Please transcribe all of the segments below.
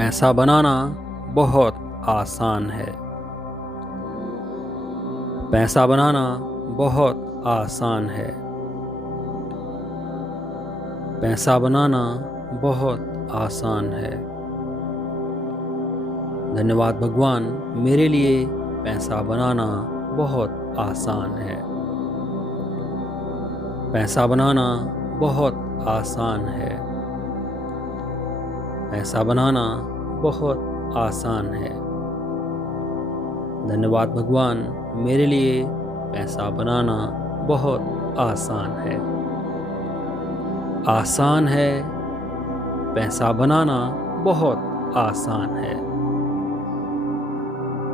पैसा बनाना बहुत आसान है। पैसा बनाना बहुत आसान है। पैसा बनाना बहुत आसान है। धन्यवाद भगवान, मेरे लिए पैसा बनाना बहुत आसान है। पैसा बनाना बहुत आसान है। पैसा बनाना बहुत आसान है। धन्यवाद भगवान, मेरे लिए पैसा बनाना बहुत आसान है। आसान है। पैसा बनाना बहुत आसान है।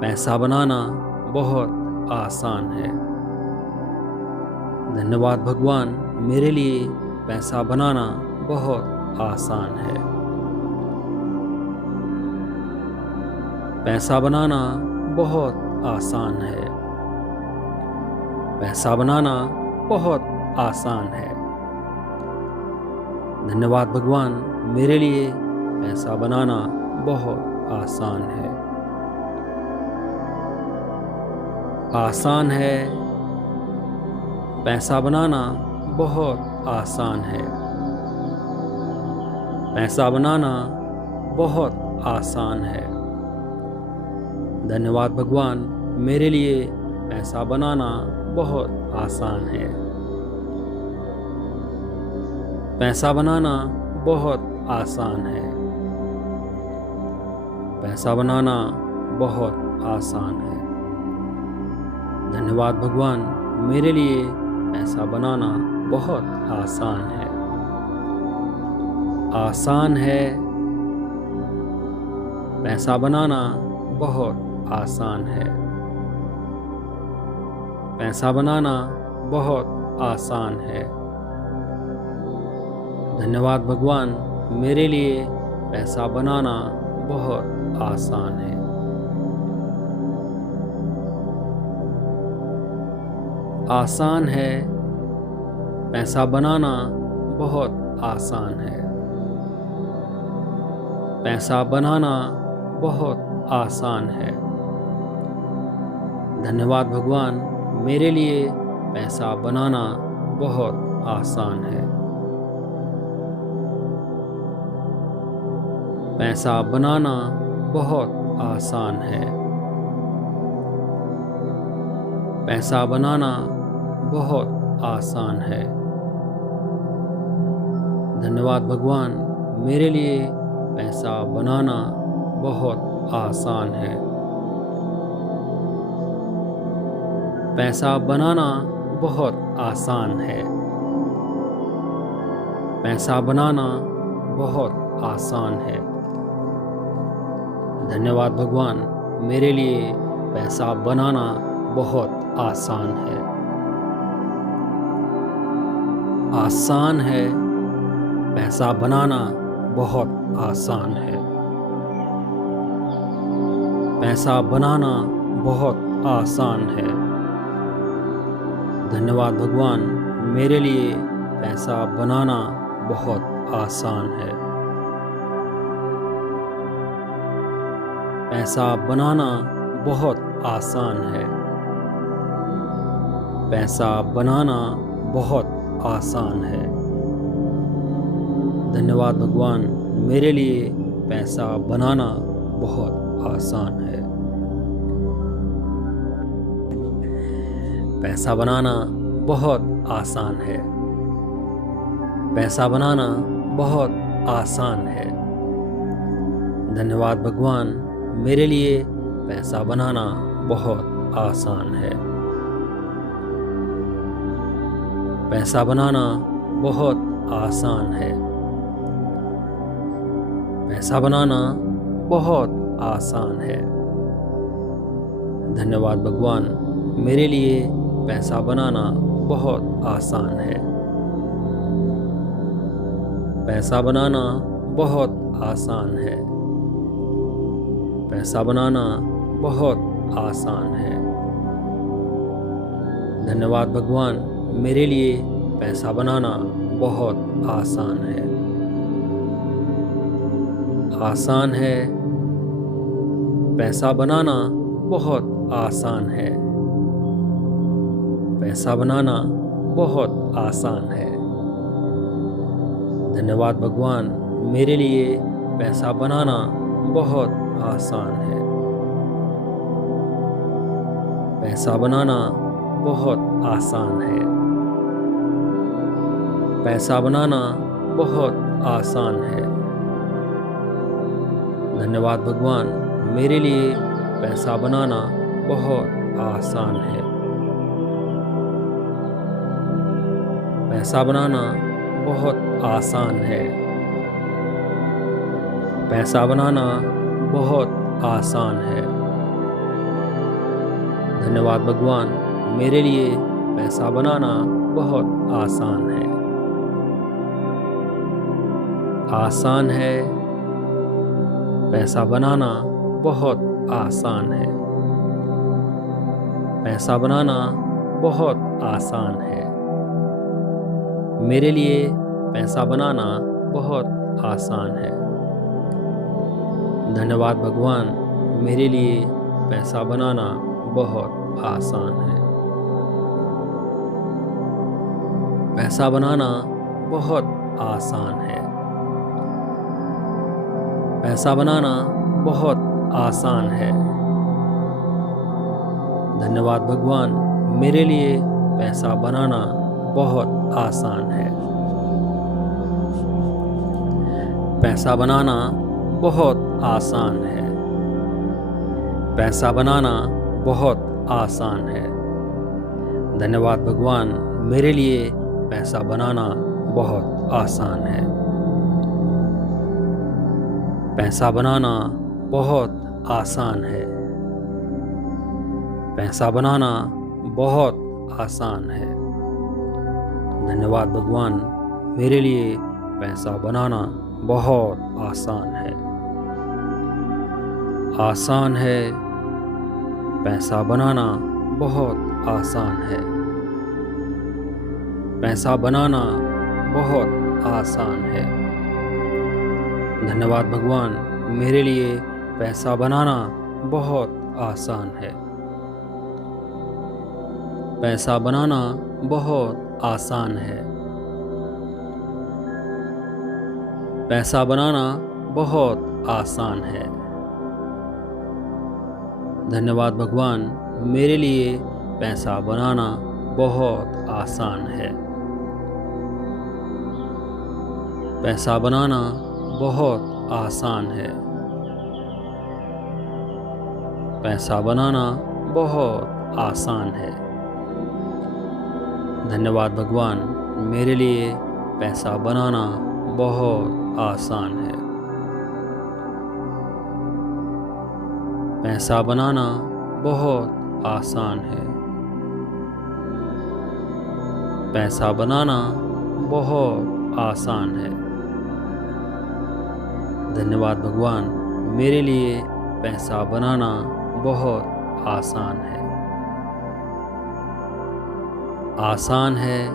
पैसा बनाना बहुत आसान है। धन्यवाद भगवान, मेरे लिए पैसा बनाना बहुत आसान है। पैसा बनाना बहुत आसान है। पैसा बनाना बहुत आसान है। धन्यवाद भगवान, मेरे लिए पैसा बनाना बहुत आसान है। आसान है। पैसा बनाना बहुत आसान है। पैसा बनाना बहुत आसान है। धन्यवाद भगवान, मेरे लिए पैसा बनाना बहुत आसान है। पैसा बनाना बहुत आसान है। पैसा बनाना बहुत आसान है। धन्यवाद भगवान, मेरे लिए पैसा बनाना बहुत आसान है। आसान है। पैसा बनाना बहुत आसान है। पैसा बनाना बहुत आसान है। धन्यवाद भगवान, मेरे लिए पैसा बनाना बहुत आसान है। आसान है। पैसा बनाना बहुत आसान है। पैसा बनाना बहुत आसान है। धन्यवाद भगवान, मेरे लिए पैसा बनाना बहुत आसान है। पैसा बनाना बहुत आसान है। पैसा बनाना बहुत आसान है। धन्यवाद भगवान, मेरे लिए पैसा बनाना बहुत आसान है। पैसा बनाना बहुत आसान है। पैसा बनाना बहुत आसान है। धन्यवाद भगवान, मेरे लिए पैसा बनाना बहुत आसान है। आसान है। पैसा बनाना बहुत आसान है। पैसा बनाना बहुत आसान है। धन्यवाद भगवान, मेरे लिए पैसा बनाना बहुत आसान है। पैसा बनाना बहुत आसान है। पैसा बनाना बहुत आसान है। धन्यवाद भगवान, मेरे लिए पैसा बनाना बहुत आसान है। पैसा बनाना बहुत आसान है। पैसा बनाना बहुत आसान है। धन्यवाद भगवान, मेरे लिए पैसा बनाना बहुत आसान है। पैसा बनाना बहुत आसान है। पैसा बनाना बहुत आसान है। धन्यवाद भगवान, मेरे लिए पैसा बनाना बहुत आसान है। पैसा बनाना बहुत आसान है। पैसा बनाना बहुत आसान है। धन्यवाद भगवान, मेरे लिए पैसा बनाना बहुत आसान है। आसान है। पैसा बनाना बहुत आसान है। पैसा बनाना बहुत आसान है। धन्यवाद भगवान, मेरे लिए पैसा बनाना बहुत आसान है। पैसा बनाना बहुत आसान है। पैसा बनाना बहुत आसान है। धन्यवाद भगवान, मेरे लिए पैसा बनाना बहुत आसान है। पैसा बनाना बहुत आसान है। पैसा बनाना बहुत आसान है। धन्यवाद भगवान, मेरे लिए पैसा बनाना बहुत आसान है। आसान है। पैसा बनाना बहुत आसान है। पैसा बनाना बहुत आसान है। मेरे लिए पैसा बनाना बहुत आसान है। धन्यवाद भगवान, मेरे लिए पैसा बनाना बहुत आसान है। पैसा बनाना बहुत आसान है। पैसा बनाना बहुत आसान है। धन्यवाद भगवान, मेरे लिए पैसा बनाना बहुत आसान है। पैसा बनाना बहुत आसान है। पैसा बनाना बहुत आसान है। धन्यवाद भगवान, मेरे लिए पैसा बनाना बहुत आसान है। पैसा बनाना बहुत आसान है। पैसा बनाना बहुत आसान है। धन्यवाद भगवान, मेरे लिए पैसा बनाना बहुत आसान है। आसान है। पैसा बनाना बहुत आसान है। पैसा बनाना बहुत आसान है। धन्यवाद भगवान, मेरे लिए पैसा बनाना बहुत आसान है। पैसा बनाना बहुत आसान है। पैसा बनाना बहुत आसान है। धन्यवाद भगवान, मेरे लिए पैसा बनाना बहुत आसान है। पैसा बनाना बहुत आसान है। पैसा बनाना बहुत आसान है। धन्यवाद भगवान, मेरे लिए पैसा बनाना बहुत आसान है। पैसा बनाना बहुत आसान है। पैसा बनाना बहुत आसान है। धन्यवाद भगवान, मेरे लिए पैसा बनाना बहुत आसान है। आसान है।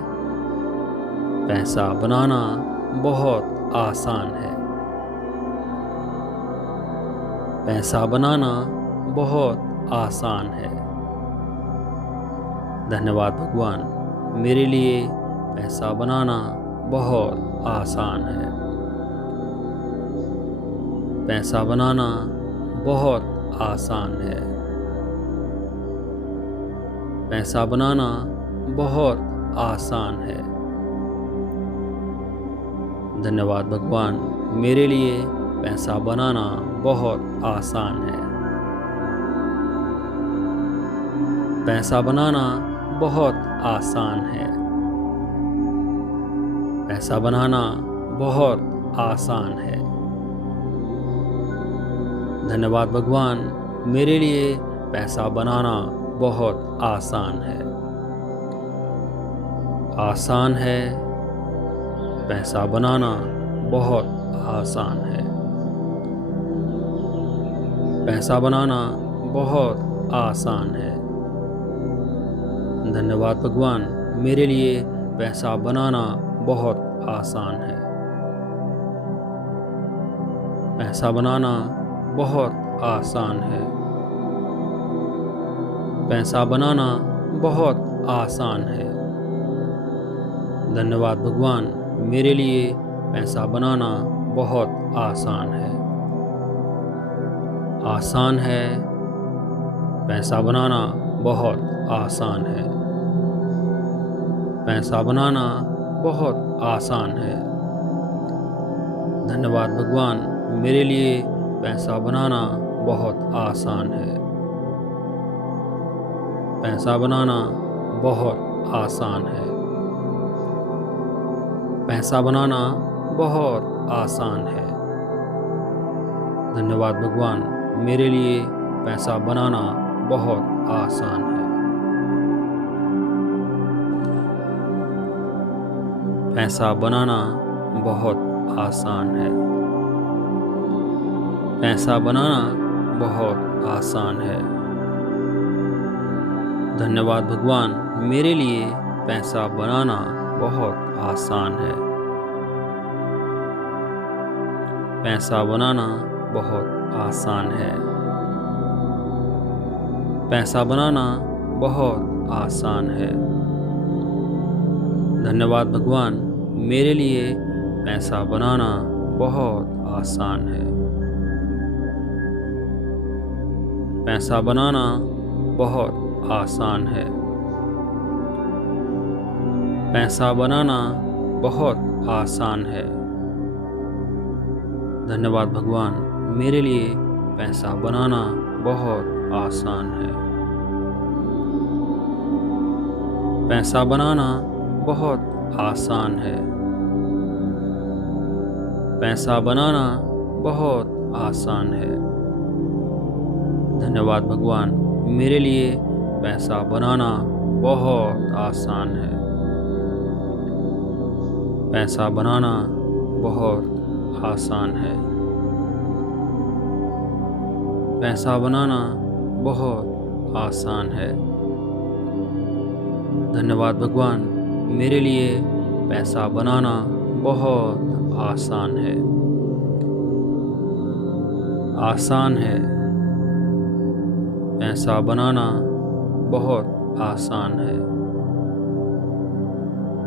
पैसा बनाना बहुत आसान है। पैसा बनाना बहुत आसान है। धन्यवाद भगवान, मेरे लिए पैसा बनाना बहुत आसान है। पैसा बनाना बहुत आसान है। पैसा बनाना बहुत आसान है। धन्यवाद भगवान, मेरे लिए पैसा बनाना बहुत आसान है। पैसा बनाना बहुत आसान है। पैसा बनाना बहुत आसान है। धन्यवाद भगवान, मेरे लिए पैसा बनाना बहुत आसान है। आसान है। पैसा बनाना बहुत आसान है। पैसा बनाना बहुत आसान है। धन्यवाद भगवान, मेरे लिए पैसा बनाना बहुत आसान है। पैसा बनाना बहुत आसान है। पैसा बनाना बहुत आसान है। धन्यवाद भगवान, मेरे लिए पैसा बनाना बहुत आसान है। आसान है, पैसा बनाना बहुत आसान है। पैसा बनाना बहुत आसान है। धन्यवाद भगवान, मेरे लिए पैसा बनाना बहुत आसान है। पैसा बनाना बहुत आसान है। पैसा बनाना बहुत आसान है। धन्यवाद भगवान, मेरे लिए पैसा बनाना बहुत आसान है। पैसा बनाना बहुत आसान है। पैसा बनाना बहुत आसान है। धन्यवाद भगवान, मेरे लिए पैसा बनाना बहुत आसान है। पैसा बनाना बहुत आसान है। पैसा बनाना बहुत आसान है। धन्यवाद भगवान, मेरे लिए पैसा बनाना बहुत आसान है। पैसा बनाना बहुत आसान है। पैसा बनाना बहुत आसान है। धन्यवाद भगवान, मेरे लिए पैसा बनाना बहुत आसान है। पैसा बनाना बहुत आसान है। पैसा बनाना बहुत आसान है। धन्यवाद भगवान, मेरे लिए पैसा बनाना बहुत आसान है। पैसा बनाना बहुत आसान है। पैसा बनाना बहुत आसान है। धन्यवाद भगवान, मेरे लिए पैसा बनाना बहुत आसान है। आसान है। पैसा बनाना बहुत आसान है।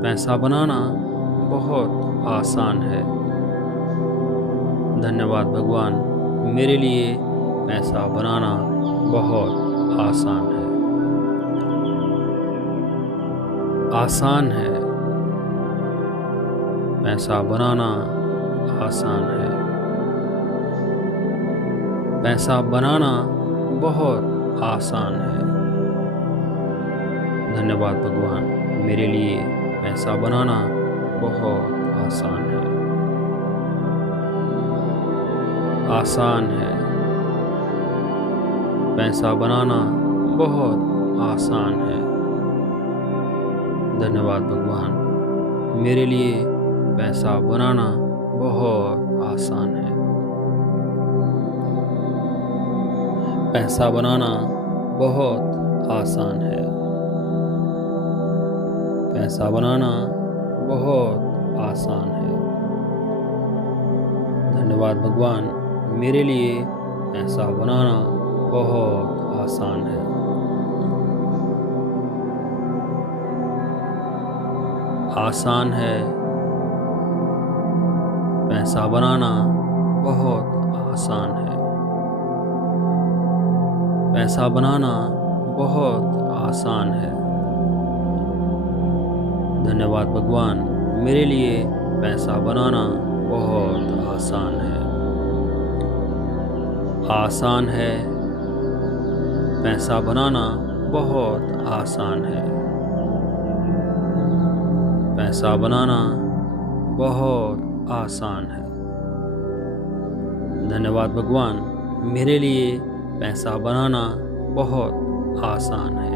पैसा बनाना बहुत आसान है। धन्यवाद भगवान, मेरे लिए पैसा बनाना बहुत आसान है। आसान है। पैसा बनाना आसान है। पैसा बनाना बहुत आसान है। धन्यवाद भगवान, मेरे लिए पैसा बनाना बहुत आसान है। आसान है। पैसा बनाना बहुत आसान है। धन्यवाद भगवान, मेरे लिए पैसा बनाना बहुत आसान है। पैसा बनाना बहुत आसान है। पैसा बनाना बहुत आसान है। धन्यवाद भगवान, मेरे लिए पैसा बनाना बहुत आसान है। आसान है। पैसा बनाना बहुत आसान है। पैसा बनाना बहुत आसान है। धन्यवाद भगवान, मेरे लिए पैसा बनाना बहुत आसान है। आसान है। पैसा बनाना बहुत आसान है। पैसा बनाना बहुत आसान है। धन्यवाद भगवान, मेरे लिए पैसा बनाना बहुत आसान है।